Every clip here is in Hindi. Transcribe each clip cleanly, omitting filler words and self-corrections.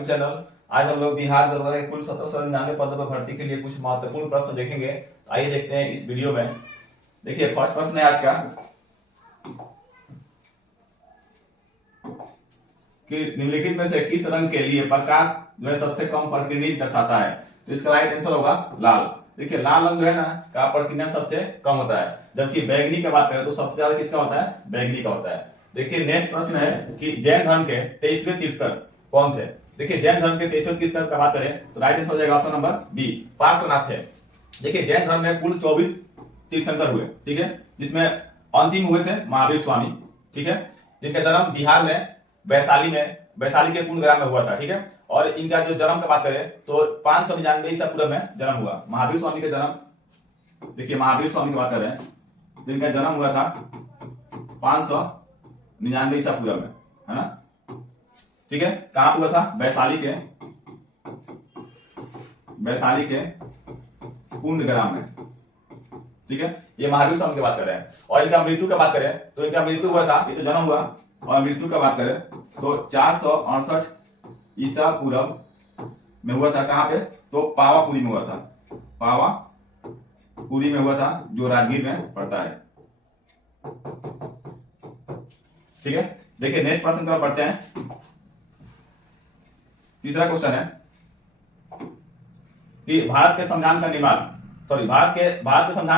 YouTube channel. आज हम लोग बिहार दरोगा के कुल 1799 पदों पर भर्ती के लिए कुछ महत्वपूर्ण प्रश्न देखेंगे। आइए देखते हैं इस वीडियो में। देखिए फर्स्ट प्रश्न है आज का कि निम्नलिखित में से किस रंग के लिए प्रकाश जो है सबसे कम प्रकीर्णन दर्शाता है। तो इसका राइट आंसर होगा लाल। देखिए लाल रंग जो है ना का प्रकीर्णन सबसे कम होता है, जबकि बैगनी की बात करें तो सबसे ज्यादा किसका होता है, बैगनी का होता है। देखिए नेक्स्ट प्रश्न है कि जैन धर्म के 23वें तीर्थंकर कौन थे। देखिए जैन धर्म के 23वें तीर्थंकर की बात करें तो राइट आंसर हो जाएगा ऑप्शन नंबर बी, पार्श्वनाथ थे। देखिए जैन धर्म में कुल 24 तीर्थंकर हुए, ठीक है, जिसमें अंतिम हुए थे महावीर स्वामी, ठीक है, जिनका जन्म बिहार में वैशाली के कुंड ग्राम में हुआ था, ठीक है। और इनका जो जन्म की बात करें तो 599 ईसा पूर्व में जन्म हुआ। महावीर स्वामी का जन्म, देखिए महावीर स्वामी की बात करें जिनका जन्म हुआ था 599 ईसा पूर्व में, है ना, ठीक है। कहां पे हुआ था, वैशाली के कुंड ग्राम में, ठीक है। ये महावीर स्वामी की बात कर रहे हैं। और इनका मृत्यु की बात करें तो इनका मृत्यु हुआ था, ये तो जन्म हुआ, और मृत्यु की बात करें तो 468 ईसा पूर्व में हुआ था। कहां पे, तो पावापुरी में हुआ था, पावापुरी में हुआ था जो राजगीर में पड़ता है, ठीक है। देखिए नेक्स्ट प्रश्न की ओर बढ़ते हैं। तीसरा क्वेश्चन है कि भारत के संविधान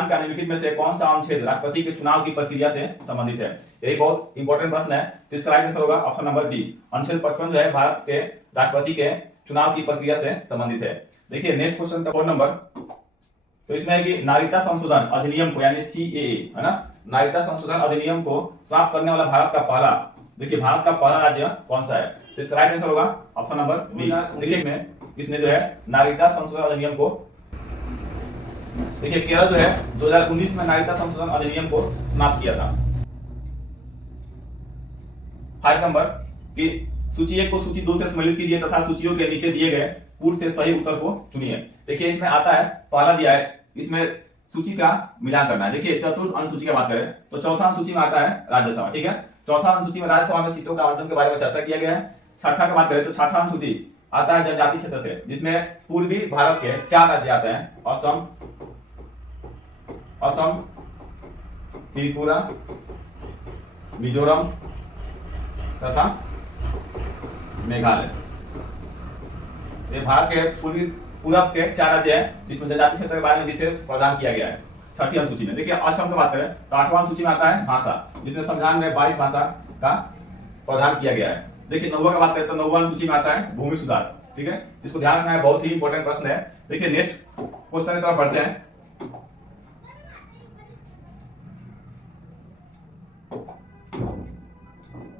का निम्नलिखित में से कौन सा अनुच्छेद राष्ट्रपति के चुनाव की प्रक्रिया से संबंधित है। यही बहुत इंपॉर्टेंट प्रश्न है, तो इसका राइट आंसर होगा ऑप्शन नंबर डी, अनुच्छेद 55 जो है भारत के राष्ट्रपति के चुनाव की प्रक्रिया से संबंधित है। देखिए नेक्स्ट क्वेश्चन का 4 नंबर, तो इसमें है कि नागरिकता संशोधन अधिनियम को यानी सीएए, है ना, नागरिकता संशोधन अधिनियम को समाप्त करने वाला भारत का पहला, देखिए भारत का पहला राज्य कौन सा है। तो इसका राइट आंसर होगा ऑप्शन नंबर बी। देखिए इसने जो है नागरिकता संशोधन अधिनियम को, देखिए केरल जो है 2019 में नागरिकता संशोधन अधिनियम को समाप्त किया था। 5 नंबर कि सूची 1 को सूची 2 से सम्मिलित कीजिए तथा सूचियों के नीचे दिए गए पूर्व से सही उत्तर को चुनिए। देखिए इसमें आता है, पहला दिया है, इसमें सूची का मिलान करना है। देखिए चतुर्थ अनुसूची की बात करें तो चौथा अनुसूची में आता है राज्यसभा, ठीक है। चौथा अनुसूची में राज्यसभा में सीटों का आवंटन के बारे में चर्चा किया गया है। छठा की बात करें तो छठा अनुसूची आता है जनजाति क्षेत्र से, जिसमें पूर्वी भारत के 4 राज्य आते हैं, असम, त्रिपुरा, मिजोरम तथा मेघालय। ये भारत के पूरब के 4 राज्य हैं जिसमें जनजाति क्षेत्र के बारे में विशेष प्रावधान किया गया है छठी अनुसूची में। देखिए अष्टम की बात करें तो 8वां अनुसूची में आता है भाषा, जिसमें संविधान में 22 भाषा का प्रावधान किया गया है। देखिए 9वां की बात करें तो 9वां अनुसूची में आता है भूमि सुधार, ठीक है, इसको ध्यान रखना है, बहुत ही इंपॉर्टेंट प्रश्न है। देखिए नेक्स्ट क्वेश्चन की तरफ बढ़ते हैं।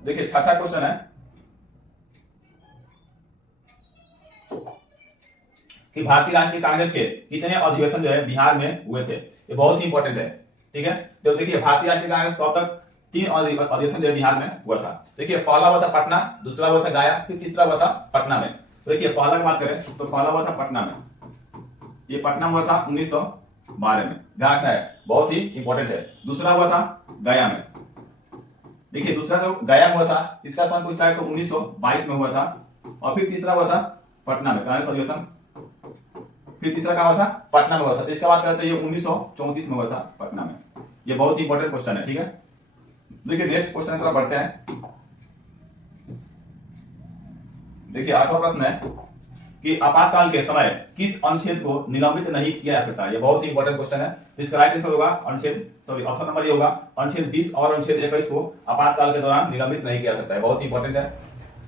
देखिए छठा क्वेश्चन है कि भारतीय राष्ट्रीय कांग्रेस के कितने अधिवेशन जो है बिहार में हुए थे। ये बहुत ही इंपॉर्टेंट है, ठीक है। तो देखिए भारतीय राष्ट्रीय कांग्रेस कब तक 3 अधिवेशन जो है बिहार में हुआ था। देखिए पहला हुआ था पटना, दूसरा हुआ था गया, फिर तीसरा हुआ था पटना में। तो देखिए पहला की बात करें तो पहला हुआ था पटना में, ये पटना में हुआ था 1912 में, ध्यान रखना है, बहुत ही इंपॉर्टेंट है। दूसरा हुआ था गया में, देखिए दूसरा जो गया में हुआ था इसका सन पूछता है तो 1922 में हुआ था। और फिर तीसरा हुआ था पटना में कांग्रेस अधिवेशन, फिर तीसरा कहां हुआ था, पटना में हुआ था। तो इसका बात करें तो ये 1934 में हुआ था पटना में। ये बहुत ही इंपॉर्टेंट क्वेश्चन है, ठीक है। देखिए नेक्स्ट क्वेश्चन की तरफ बढ़ते हैं। देखिए 8वां प्रश्न है कि आपातकाल के समय किस अनुच्छेद को निलंबित नहीं किया जा सकता। ये बहुत ही इंपॉर्टेंट क्वेश्चन है। इसका राइट आंसर होगा ऑप्शन नंबर ये होगा अनुच्छेद 20 और अनुच्छेद 21 को आपातकाल के दौरान निलंबित नहीं किया जा सकता है, बहुत ही इंपॉर्टेंट है।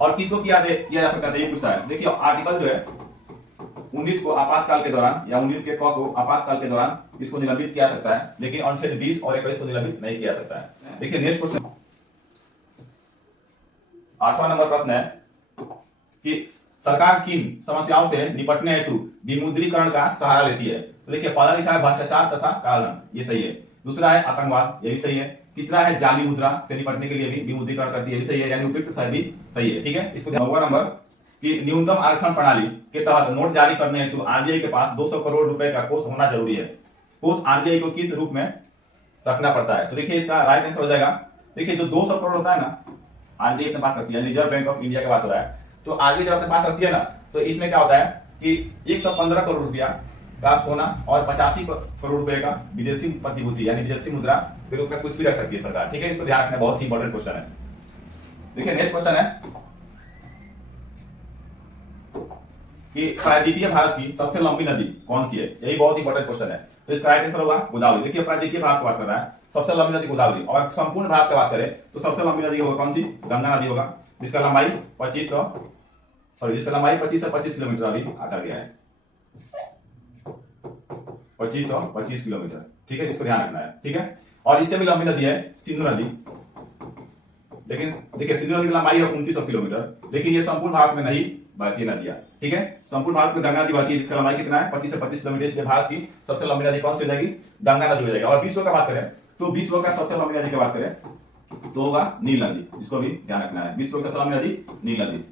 और किसको किया जा सकता है ये पूछता है। देखिए आर्टिकल जो है 19 को आपातकाल के दौरान या 19 के क को आपातकाल के दौरान इसको निलंबित किया जा सकता है, लेकिन अनुच्छेद 20 और 21 को निलंबित नहीं किया जा सकता है। देखिए नेक्स्ट क्वेश्चन 8वां नंबर प्रश्न है कि सरकार किन समस्याओं से निपटने हेतु विमुद्रीकरण का सहारा लेती है। तो देखिए पहला लिखा है भ्रष्टाचार तथा कालाधन, ये सही है। दूसरा है आतंकवाद, ये भी सही है। तीसरा है जाली मुद्रा से निपटने के लिए भी विमुद्रीकरण करती है, ये भी सही है, यानी उपयुक्त सही भी सही है, ठीक है। इसको 9वां नंबर कि न्यूनतम आरक्षण प्रणाली के तहत नोट जारी करने हेतु आरबीआई के पास 200 करोड़ रुपए का कोष होना जरूरी है। कोष आरबीआई को किस रूप में रखना पड़ता है। तो देखिए इसका राइट आंसर हो जाएगा, देखिए जो 200 करोड़ होता है ना आरबीआई के पास रखती है, रिजर्व बैंक ऑफ इंडिया की बात हो रहा है, तो आगे जब अपने पास रखती है ना, तो इसमें क्या होता है कि 115 करोड़ रुपया का सोना और 85 करोड़ रुपए का विदेशी प्रतिभूति यानी विदेशी मुद्रा के रूप में कुछ भी रख सकती है सरकार। ठीक है, इसको ध्यान रखना, बहुत ही इंपॉर्टेंट क्वेश्चन है। देखिए नेक्स्ट क्वेश्चन है कि प्रायद्वीपीय भारत की सबसे लंबी नदी कौन सी है? यही बहुत इंपॉर्टेंट क्वेश्चन है। तो इसका राइट आंसर होगा गोदावरी। देखिए प्रायद्वीपीय भारत की बात कर रहा है, सबसे लंबी नदी गोदावरी। और संपूर्ण भारत की बात करें तो सबसे लंबी नदी होगा कौन सी? गंगा नदी होगा, जिसका लंबाई 2525 किलोमीटर अभी आटा गया है, 2525 किलोमीटर। ठीक है, इसको ध्यान रखना है। ठीक है, और इससे भी लंबी नदी है सिंधु नदी। लेकिन देखिए सिंधु नदी की लंबाई है 2900 किलोमीटर, लेकिन ये संपूर्ण भारत में नहीं बहती नदियां। ठीक है, संपूर्ण भारत में गंगा नदी बहती है, जिसका लंबाई कितना है? 25 से 25 किलोमीटर। इसलिए भारत की सबसे लंबी नदी कौन सी हो जाएगी? गंगा नदी हो जाएगी। और विश्व का बात करें तो विश्व का सबसे लंबी नदी की बात करें तो होगा नील नदी। इसको भी ध्यान रखना है, विश्व का सबसे लंबी नदी नील नदी।